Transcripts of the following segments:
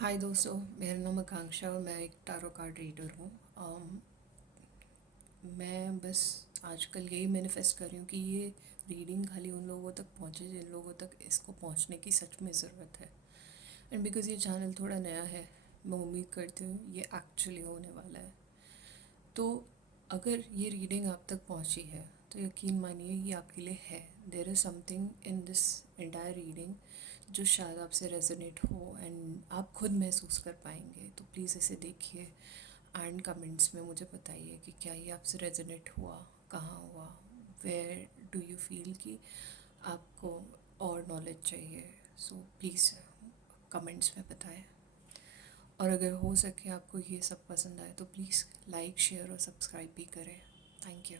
हाय दोस्तों, मेरा नाम आकांक्षा और मैं एक टारो कार्ड रीडर हूँ। मैं बस आजकल यही मैनिफेस्ट कर रही हूँ कि ये रीडिंग खाली उन लोगों तक पहुँचे जिन लोगों तक इसको पहुँचने की सच में ज़रूरत है। एंड बिकॉज़ ये चैनल थोड़ा नया है, मैं उम्मीद करती हूँ ये एक्चुअली होने वाला है। तो अगर ये रीडिंग आप तक पहुँची है तो यकीन मानिए ये आपके लिए है। There is something in this entire reading जो शायद आपसे रेजोनेट हो एंड आप खुद महसूस कर पाएंगे। तो प्लीज़ इसे देखिए एंड कमेंट्स में मुझे बताइए कि क्या ये आपसे रेजोनेट हुआ, कहाँ हुआ, वेयर डू यू फील कि आपको और नॉलेज चाहिए। सो प्लीज़ कमेंट्स में बताएं। और अगर हो सके आपको ये सब पसंद आए तो प्लीज़ लाइक, शेयर और सब्सक्राइब भी करें। Thank you.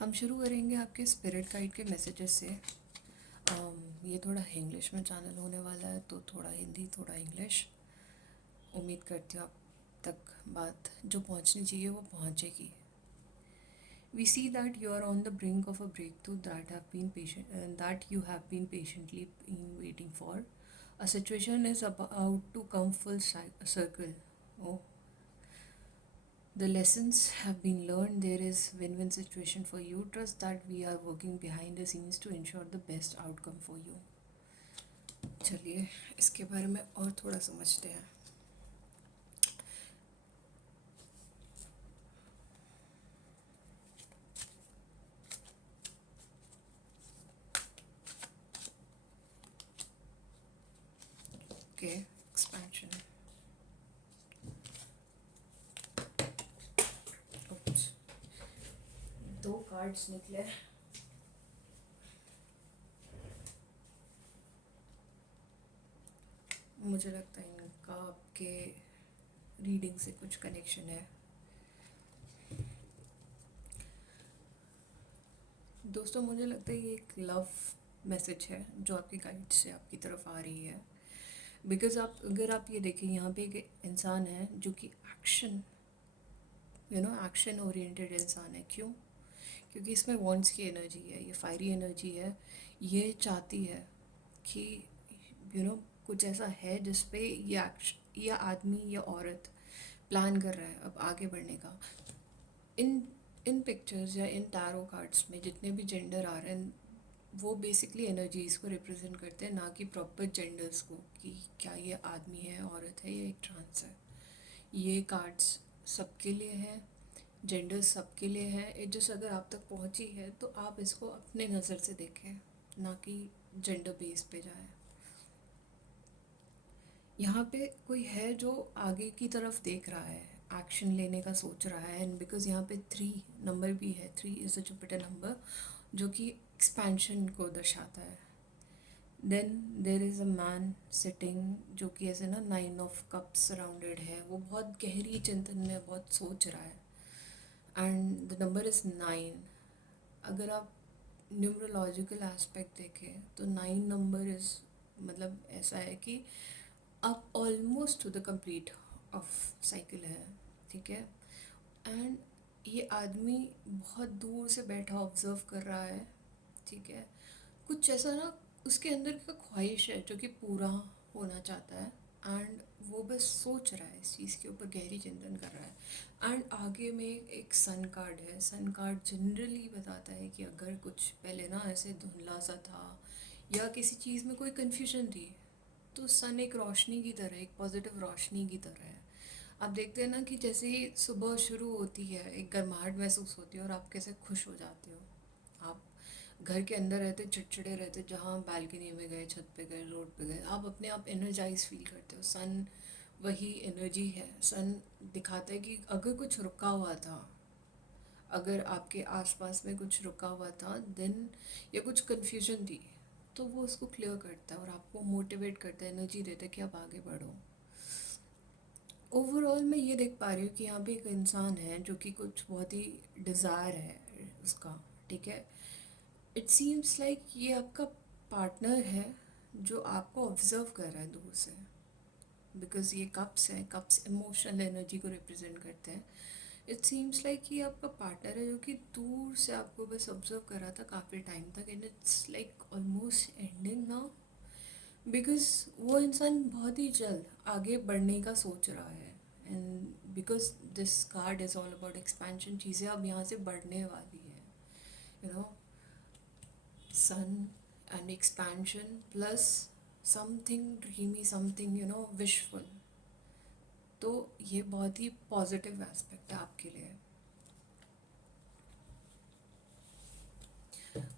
हम शुरू करेंगे आपके स्पिरिट गाइड के मैसेजेस से। ये थोड़ा इंग्लिश में चैनल होने वाला है, तो थोड़ा हिंदी थोड़ा इंग्लिश। उम्मीद करती हूँ आप तक बात जो पहुँचनी चाहिए वो पहुँचेगी। We see that you are on the brink of a breakthrough that you have been patiently waiting for. A situation is about to come full circle. Oh, the lessons have been learned. There is win-win situation for you. Trust that we are working behind the scenes to ensure the best outcome for you. चलिए इसके बारे में और थोड़ा समझते हैं। Okay, expansion. दो cards निकले। मुझे लगता है इनका आपके रीडिंग से कुछ कनेक्शन है। दोस्तों, मुझे लगता है ये एक लव मैसेज है जो आपके गाइड से आपकी तरफ आ रही है। बिकॉज अगर आप ये देखें, यहाँ पे एक इंसान है जो कि एक्शन ओरिएंटेड इंसान है। क्यों? क्योंकि इसमें वॉन्ट्स की एनर्जी है, ये फायरी एनर्जी है। ये चाहती है कि यू नो कुछ ऐसा है जिस पे ये आदमी या औरत प्लान कर रहा है अब आगे बढ़ने का। इन इन पिक्चर्स या इन टैरो कार्ड्स में जितने भी जेंडर आ रहे हैं वो बेसिकली एनर्जीज़ को रिप्रेजेंट करते हैं, ना कि प्रॉपर जेंडर्स को कि क्या ये आदमी है, औरत है या एक ट्रांस है। ये कार्ड्स सबके लिए हैं, जेंडर्स सबके लिए है। ये जस्ट अगर आप तक पहुंची है तो आप इसको अपने नज़र से देखें, ना कि जेंडर बेस पे जाए। यहाँ पे कोई है जो आगे की तरफ देख रहा है, एक्शन लेने का सोच रहा है। एंड बिकॉज यहाँ पे 3 नंबर भी है, 3 इज़ अ जुपिटर नंबर जो कि एक्सपेंशन को दर्शाता है। Then there is a man sitting जो कि ऐसे ना 9 ऑफ कप्स सराउंडेड है। वो बहुत गहरी चिंतन में बहुत सोच रहा है। And the number is 9। अगर आप न्यूमरोलॉजिकल एस्पेक्ट देखें तो 9 नंबर इज़ मतलब ऐसा है कि आप almost two the complete of cycle है। ठीक है। एंड ये आदमी बहुत दूर से बैठा ऑब्जर्व कर रहा है। ठीक है। कुछ ऐसा ना उसके अंदर का ख्वाहिश है जो कि पूरा होना चाहता है। एंड वो बस सोच रहा है, इस चीज़ के ऊपर गहरी चिंतन कर रहा है। एंड आगे में एक सन कार्ड है। सन कार्ड जनरली बताता है कि अगर कुछ पहले ना ऐसे धुंधला सा था या किसी चीज़ में कोई कन्फ्यूजन थी तो सन एक रोशनी की तरह, एक पॉजिटिव रोशनी की तरह है। आप देखते हैं ना कि जैसे ही सुबह शुरू होती है एक गर्माहट महसूस होती है और आप कैसे खुश हो जाते हो। आप घर के अंदर रहते चिड़चिड़े रहते, जहाँ बालकनी में गए, छत पे गए, रोड पे गए, आप अपने आप एनर्जाइज फील करते हो। सन वही एनर्जी है। सन दिखाता है कि अगर कुछ रुका हुआ था, अगर आपके आसपास में कुछ रुका हुआ था देन या कुछ कन्फ्यूजन थी तो वो उसको क्लियर करता है और आपको मोटिवेट करता है, एनर्जी देता है कि आप आगे बढ़ो। ओवरऑल मैं ये देख पा रही हूँ कि यहाँ पे एक इंसान है जो कि कुछ बहुत ही डिज़ायर है उसका। ठीक है। इट सीम्स लाइक ये आपका पार्टनर है जो आपको ऑब्जर्व कर रहा है दूर से। बिकॉज ये कप्स हैं, कप्स इमोशनल एनर्जी को रिप्रेजेंट करते हैं। इट सीम्स लाइक ये आपका पार्टनर है जो कि दूर से आपको बस ऑब्जर्व कर रहा था काफ़ी टाइम तक। And it's like almost ending now. Because वो इंसान बहुत ही जल्द आगे बढ़ने का सोच रहा है, and because this card is all about expansion, चीज़ें अब यहाँ से बढ़ने वाली है, you know, sun and expansion plus something dreamy, something wishful. तो ये बहुत ही पॉजिटिव एस्पेक्ट है आपके लिए।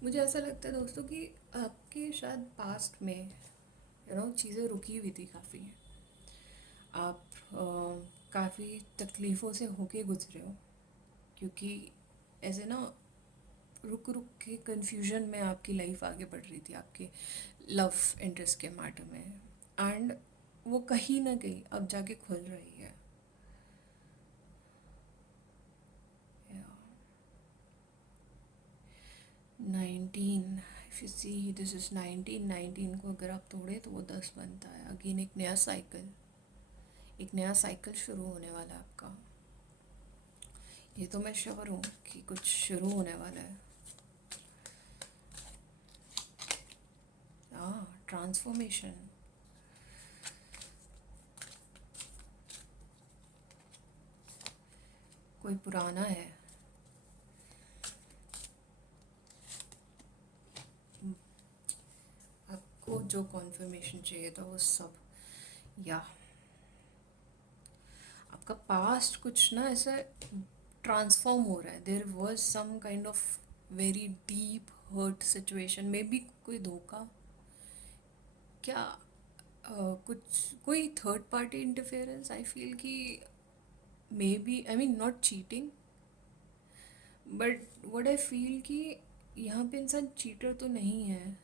मुझे ऐसा लगता है दोस्तों कि आपके शायद पास्ट में चीज़ें रुकी हुई थी काफ़ी। आप काफ़ी तकलीफ़ों से होके गुजरे हो, क्योंकि ऐसे ना रुक रुक के कन्फ्यूजन में आपकी लाइफ आगे बढ़ रही थी आपके लव इंटरेस्ट के मैटर में, एंड वो कहीं ना कहीं अब जाके खुल रही है। 19, if you see this is 19 को अगर आप तोड़े तो वो 10 बनता है। अगेन एक नया साइकिल, एक नया साइकिल शुरू होने वाला है आपका। ये तो मैं श्योर हूँ कि कुछ शुरू होने वाला है। हाँ, ट्रांसफॉर्मेशन। कोई पुराना है, आपको जो कॉन्फर्मेशन चाहिए था वो सब, या आपका पास्ट कुछ ना ऐसा ट्रांसफॉर्म हो रहा है। There was some kind of very deep hurt situation, maybe कोई धोखा, क्या कुछ कोई third party interference. I feel कि maybe, I mean not cheating, but what I feel कि यहाँ पे इंसान चीटर तो नहीं है,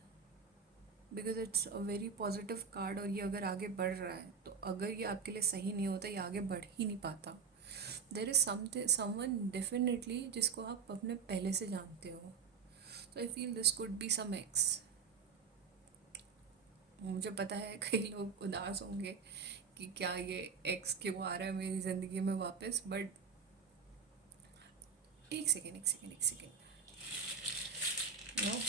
because it's a very positive card. और ये अगर आगे बढ़ रहा है तो अगर ये आपके लिए सही नहीं होता, ये आगे बढ़ ही नहीं पाता। There is something, someone definitely जिसको आप अपने पहले से जानते हो। तो I feel this could be some ex. मुझे पता है कई लोग उदास होंगे कि क्या ये एक्स क्यों आ रहा है मेरी ज़िंदगी में वापस, बट एक सेकेंड, एक सेकेंड, एक second, no,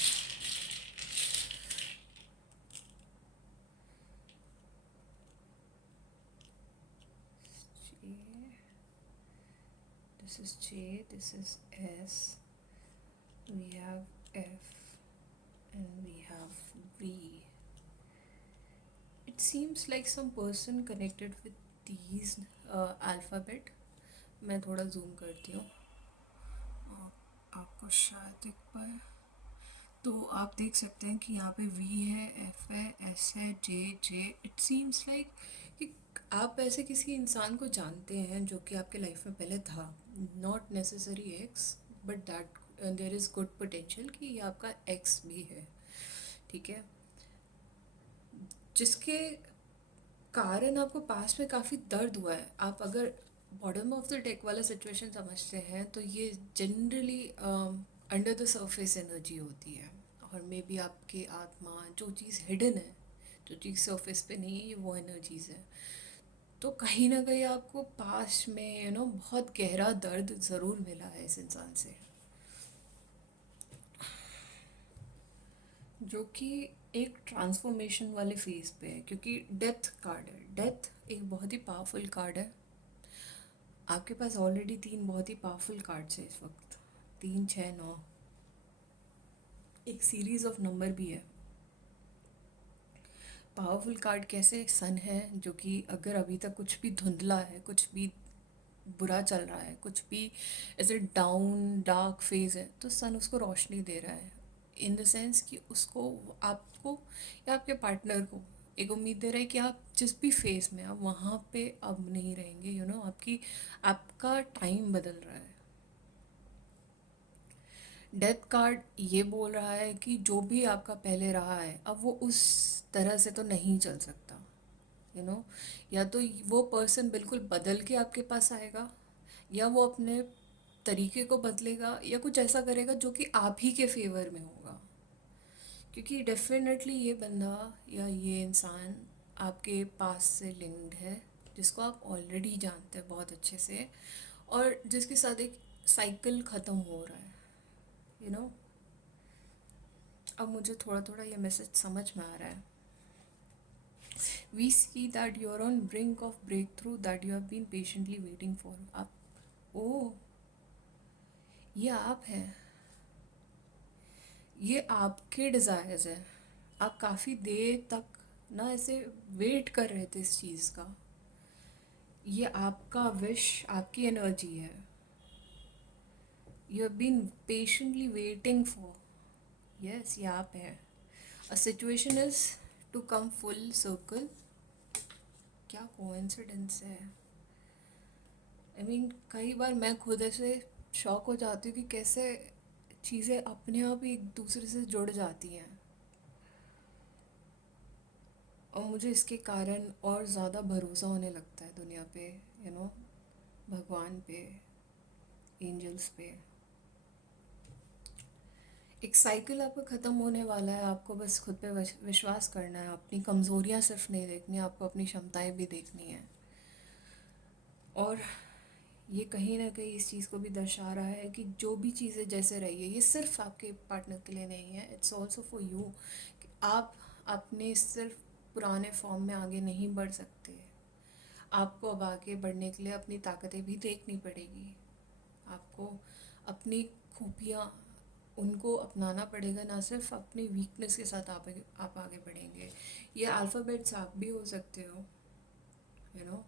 this is J, this is S, we have F, and we have V. It seems like some person connected with these alphabet. मैं थोड़ा जूम करती हूँ, आपको शायद दिख पाए। तो आप देख सकते हैं कि यहाँ पे V है, F है, S है, J। इट सीम्स लाइक कि आप ऐसे किसी इंसान को जानते हैं जो कि आपके लाइफ में पहले था, not necessary ex, but that there is good potential कि ये आपका एक्स भी है, ठीक है, जिसके कारण आपको पास में काफ़ी दर्द हुआ है। आप अगर बॉटम ऑफ द डेक वाला सिचुएशन समझते हैं तो ये generally under the surface energy होती है, और मे बी आपके आत्मा जो चीज़ हिडन है, जो चीज़ सरफेस पे नहीं है, ये वो एनर्जीज़ है। तो कहीं ना कहीं आपको पास में बहुत गहरा दर्द ज़रूर मिला है इस इंसान से, जो कि एक ट्रांसफॉर्मेशन वाले फेज पे है, क्योंकि डेथ कार्ड है। डेथ एक बहुत ही पावरफुल कार्ड है। आपके पास ऑलरेडी 3 बहुत ही पावरफुल कार्ड्स है इस वक्त, 3, 6, 9, एक सीरीज ऑफ नंबर भी है। पावरफुल कार्ड कैसे, सन है, जो कि अगर अभी तक कुछ भी धुंधला है, कुछ भी बुरा चल रहा है, कुछ भी ऐसे डाउन डार्क फेज है, तो सन उसको रोशनी दे रहा है, इन द सेंस कि उसको, आपको या आपके पार्टनर को एक उम्मीद दे रहा है कि आप जिस भी फेज में आप वहाँ पे अब नहीं रहेंगे, आपकी, आपका टाइम बदल रहा है। डेथ कार्ड ये बोल रहा है कि जो भी आपका पहले रहा है अब वो उस तरह से तो नहीं चल सकता, यू नो या तो वो पर्सन बिल्कुल बदल के आपके पास आएगा, या वो अपने तरीके को बदलेगा, या कुछ ऐसा करेगा जो कि आप ही के फेवर में होगा। क्योंकि डेफिनेटली ये बंदा या ये इंसान आपके पास से लिंक्ड है, जिसको आप ऑलरेडी जानते हैं बहुत अच्छे से, और जिसके साथ एक साइकिल ख़त्म हो रहा है, यू अब मुझे थोड़ा थोड़ा ये मैसेज समझ में आ रहा है। We see that you are on brink of breakthrough that you have been patiently waiting for. आप, ओ, ये आप हैं, ये आपके डिज़ायर्स हैं। आप काफ़ी देर तक ना ऐसे वेट कर रहे थे इस चीज़ का। ये आपका विश, आपकी एनर्जी है। You have been patiently waiting for, yes, ये आप हैं। A situation is to come full circle. क्या कोइंसिडेंस है। आई मीन कई बार मैं खुद ऐसे शॉक हो जाती हूँ कि कैसे चीज़ें अपने आप ही एक दूसरे से जुड़ जाती हैं। और मुझे इसके कारण और ज़्यादा भरोसा होने लगता है दुनिया पे, यू नो, भगवान पे, एंजल्स पे। एक साइकिल आपका ख़त्म होने वाला है। आपको बस खुद पे विश्वास करना है। अपनी कमज़ोरियाँ सिर्फ नहीं देखनी, आपको अपनी क्षमताएं भी देखनी है। और ये कहीं ना कहीं इस चीज़ को भी दर्शा रहा है कि जो भी चीज़ें जैसे रही है, ये सिर्फ आपके पार्टनर के लिए नहीं है, इट्स ऑल्सो फॉर यू। आप अपने सिर्फ पुराने फॉर्म में आगे नहीं बढ़ सकते। आपको अब आगे बढ़ने के लिए अपनी ताकतें भी देखनी पड़ेगी। आपको अपनी खूबियाँ, उनको अपनाना पड़ेगा, ना सिर्फ अपनी वीकनेस के साथ आप आगे बढ़ेंगे। ये अल्फ़ाबेट्स आप भी हो सकते हो, यू नो।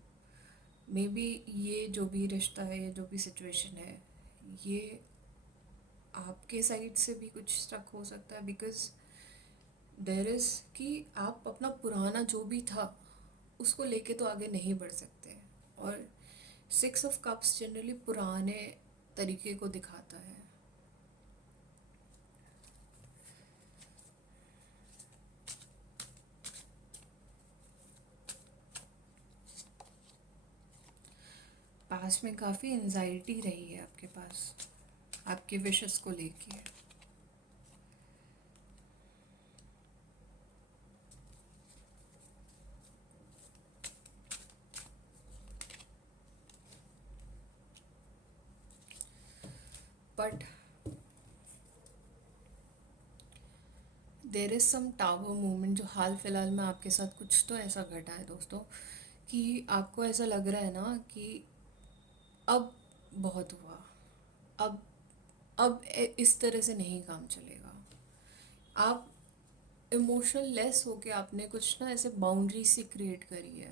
मे बी ये जो भी रिश्ता है, ये जो भी सिचुएशन है, ये आपके साइड से भी कुछ स्टक हो सकता है। बिकॉज देर इज़ कि आप अपना पुराना जो भी था उसको लेके तो आगे नहीं बढ़ सकते। और 6 ऑफ कप्स जनरली पुराने तरीके को दिखाता है। पास में काफ़ी एंजाइटी रही है आपके पास, आपके विशेस को लेके। But there is some tower movement जो हाल फिलहाल में आपके साथ कुछ तो ऐसा घटा है दोस्तों, कि आपको ऐसा लग रहा है ना कि अब बहुत हुआ। अब इस तरह से नहीं काम चलेगा। आप इमोशनल लेस होके आपने कुछ ना ऐसे बाउंड्री सी क्रिएट करी है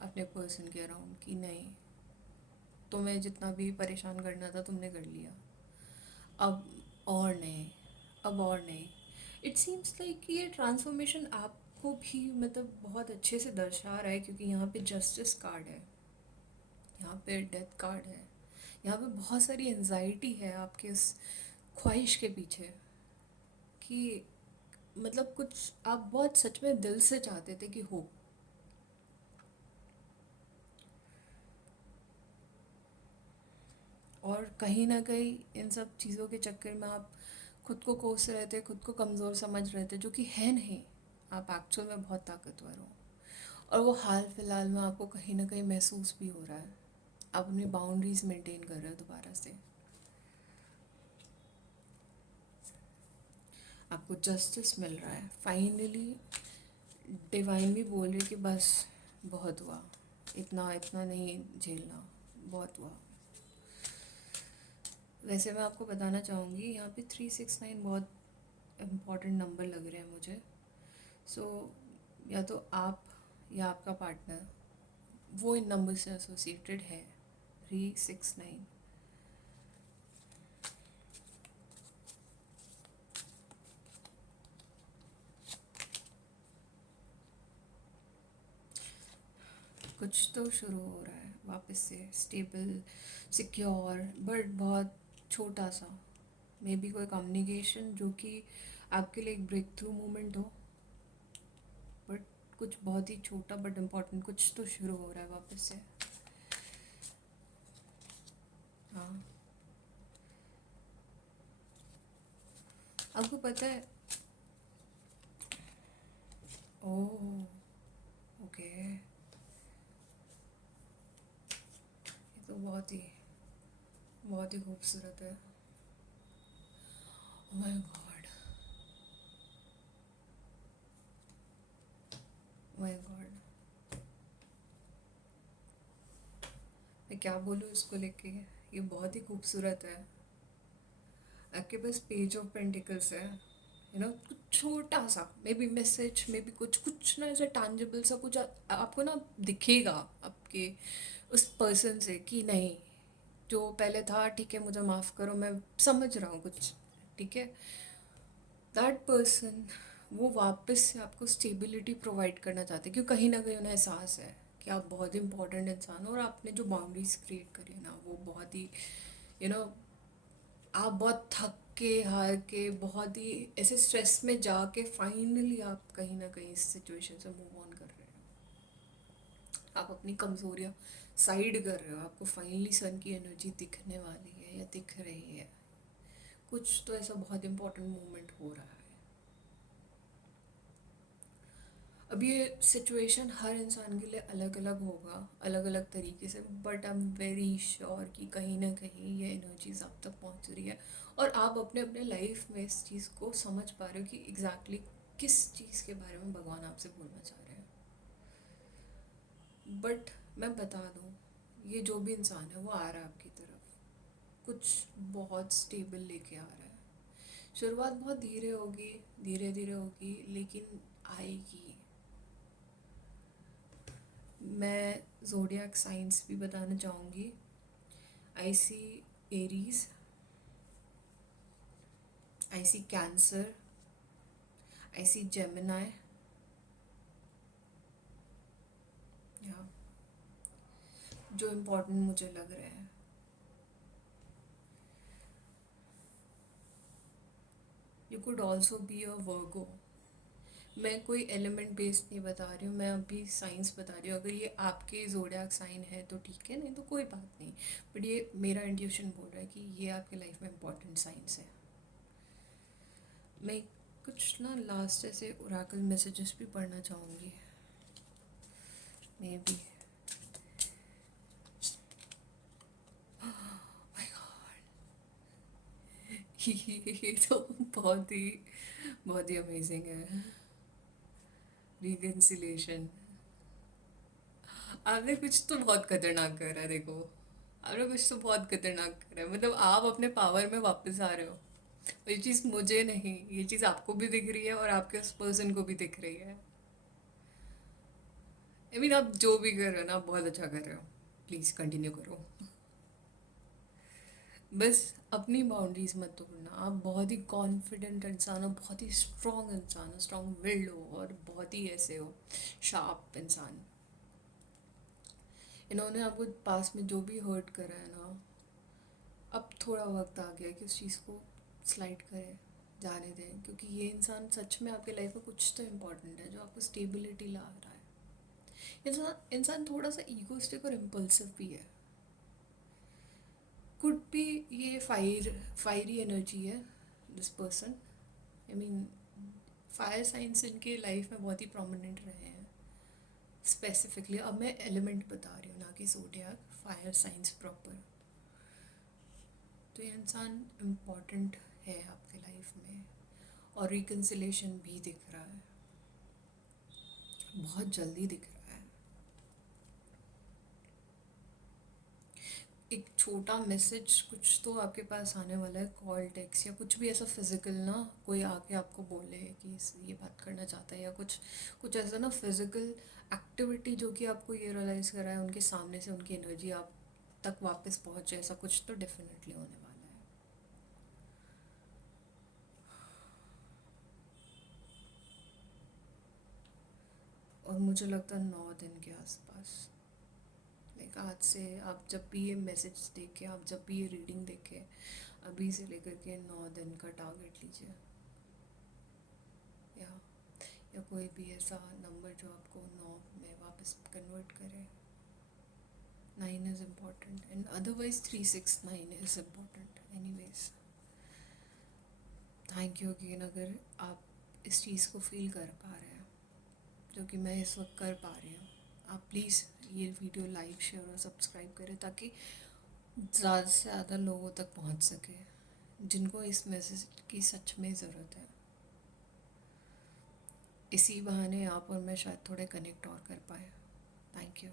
अपने पर्सन के अराउंड, कि नहीं, तुम्हें जितना भी परेशान करना था तुमने कर लिया, अब और नहीं, अब और नहीं। इट सीम्स लाइक कि ये ट्रांसफॉर्मेशन आपको भी मतलब बहुत अच्छे से दर्शा रहा है, क्योंकि यहाँ पे जस्टिस कार्ड है, यहाँ पे डेथ कार्ड है, यहाँ पे बहुत सारी एंजाइटी है आपके इस ख्वाहिश के पीछे, कि मतलब कुछ आप बहुत सच में दिल से चाहते थे कि हो। और कहीं ना कहीं इन सब चीज़ों के चक्कर में आप खुद को कोस रहे थे, खुद को कमज़ोर समझ रहे थे, जो कि है नहीं। आप एक्चुअल में बहुत ताकतवर हो। और वो हाल फिलहाल में आपको कहीं ना कहीं महसूस भी हो रहा है। आप अपनी बाउंड्रीज मेंटेन कर रहे हो दोबारा से। आपको जस्टिस मिल रहा है फाइनली। डिवाइन भी बोल रही कि बस बहुत हुआ, इतना इतना नहीं झेलना, बहुत हुआ। वैसे मैं आपको बताना चाहूँगी, यहाँ पे 369 बहुत इम्पॉर्टेंट नंबर लग रहे हैं मुझे। सो या तो आप या आपका पार्टनर वो इन नंबर से एसोसिएटेड है। 369। कुछ तो शुरू हो रहा है वापस से, स्टेबल, सिक्योर, बट बहुत छोटा सा। मे बी कोई कम्युनिकेशन जो कि आपके लिए एक ब्रेक थ्रू मोमेंट हो, बट कुछ बहुत ही छोटा बट इम्पॉर्टेंट कुछ तो शुरू हो रहा है वापस से। हाँ, आपको पता है। ओह, ओके, ये तो बहुत ही खूबसूरत है। My God, my God. मैं क्या बोलूँ इसको लेके, ये बहुत ही खूबसूरत है। आपके पास पेज ऑफ पेंटिकल्स है, कुछ छोटा सा may be message, may be कुछ कुछ ना ऐसा टैंजिबल सा कुछ आपको ना दिखेगा आपके उस पर्सन से कि नहीं, जो पहले था ठीक है, मुझे माफ़ करो, मैं समझ रहा हूँ कुछ, ठीक है। दैट पर्सन वो वापस से आपको स्टेबिलिटी प्रोवाइड करना चाहते हैं, क्योंकि कहीं ना कहीं उन्हें एहसास है कि आप बहुत इंपॉर्टेंट इंसान हो, और आपने जो बाउंड्रीज क्रिएट करी है ना, वो बहुत ही यू you नो आप बहुत थक के हार के बहुत ही ऐसे स्ट्रेस में जाके फाइनली आप कहीं ना कहीं इस सिचुएशन से मूव ऑन कर रहे हो, आप अपनी कमजोरियाँ साइड कर रहे हो, आपको फाइनली सन की एनर्जी दिखने वाली है या दिख रही है, कुछ तो ऐसा बहुत इंपॉर्टेंट मोमेंट हो रहा है। अब ये सिचुएशन हर इंसान के लिए अलग अलग होगा, अलग अलग तरीके से, but I am very sure कि कहीं ना कहीं ये एनर्जीज आप तक पहुंच रही है, और आप अपने अपने लाइफ में इस चीज़ को समझ पा रहे हो कि एग्जैक्टली किस चीज़ के बारे में भगवान आपसे बोलना चाह रहे हैं। बट मैं बता दूँ, ये जो भी इंसान है वो आ रहा है आपकी तरफ, कुछ बहुत स्टेबल लेके आ रहा है। शुरुआत बहुत धीरे होगी, धीरे धीरे होगी, लेकिन आएगी। मैं ज़ोडियाक साइंस भी बताना चाहूँगी। I see Aries, I see Cancer, I see Gemini, या जो इम्पोर्टेंट मुझे लग रहे हैं। You could also be a Virgo. मैं कोई एलिमेंट बेस्ड नहीं बता रही हूँ, मैं अभी साइंस बता रही हूँ। अगर ये आपके ज़ोडियाक साइन है तो ठीक है, नहीं तो कोई बात नहीं, बट ये मेरा इंट्यूशन बोल रहा है कि ये आपके लाइफ में इम्पोर्टेंट साइंस है। मैं कुछ ना लास्ट ऐसे ओरेकल मैसेजेस भी पढ़ना चाहूँगी, मे बी। ये तो बहुत ही अमेजिंग है। रिकन्सिलेशन, आपने कुछ तो बहुत खतरनाक करा है, देखो आपने कुछ तो बहुत खतरनाक करा है, मतलब आप अपने पावर में वापस आ रहे हो, और ये चीज़ मुझे नहीं, ये चीज़ आपको भी दिख रही है और आपके उस पर्सन को भी दिख रही है। आई मीन आप जो भी कर रहे हो ना, आप बहुत अच्छा कर रहे हो, प्लीज़ कंटिन्यू करो। बस अपनी बाउंड्रीज मत तोड़ना। आप बहुत ही कॉन्फिडेंट इंसान हो, बहुत ही स्ट्रॉन्ग इंसान हो, स्ट्रॉन्ग विल्ड हो, और बहुत ही ऐसे हो शार्प इंसान। इन्होंने आपको पास में जो भी हर्ट करा है ना, अब थोड़ा वक्त आ गया कि उस चीज़ को स्लाइड करें, जाने दें, क्योंकि ये इंसान सच में आपके लाइफ में कुछ तो इम्पोर्टेंट है जो आपको स्टेबिलिटी ला रहा है। इंसान थोड़ा सा ईगोइस्टिक और इम्पल्सिव भी है, कुड भी। ये फायरी एनर्जी है this person. I mean fire science इनके लाइफ में बहुत ही प्रोमिनेंट रहे हैं स्पेसिफिकली। अब मैं एलिमेंट बता रही हूँ, ना कि ज़ोडियाक, फायर साइंस प्रॉपर। तो ये इंसान इम्पॉर्टेंट है आपके लाइफ में, और रिकन्सिलेशन भी दिख रहा है, बहुत जल्दी दिख रहा है। एक छोटा मैसेज कुछ तो आपके पास आने वाला है, कॉल, टेक्स्ट, या कुछ भी ऐसा फिज़िकल ना, कोई आके आपको बोले कि ये बात करना चाहता है, या कुछ कुछ ऐसा ना फिज़िकल एक्टिविटी जो कि आपको ये रियलाइज़ करा है उनके सामने से उनकी एनर्जी आप तक वापस पहुँचे, ऐसा कुछ तो डेफिनेटली होने वाला है। और मुझे लगता है 9 दिन के आसपास, लाइक आज से आप जब भी ये मैसेज देखे, आप जब भी ये रीडिंग देखे, अभी से लेकर के 9 दिन का टारगेट लीजिए, या या कोई भी ऐसा नंबर जो आपको 9 में वापस कन्वर्ट करे। 9 is important, and otherwise 369 is important anyways. Thank you again, अगर आप इस चीज़ को फील कर पा रहे हैं जो कि मैं इस वक्त कर पा रही हूँ, आप प्लीज़ ये वीडियो लाइक, शेयर और सब्सक्राइब करें, ताकि ज़्यादा से ज़्यादा लोगों तक पहुँच सके जिनको इस मैसेज की सच में ज़रूरत है। इसी बहाने आप और मैं शायद थोड़े कनेक्ट और कर पाए। Thank you.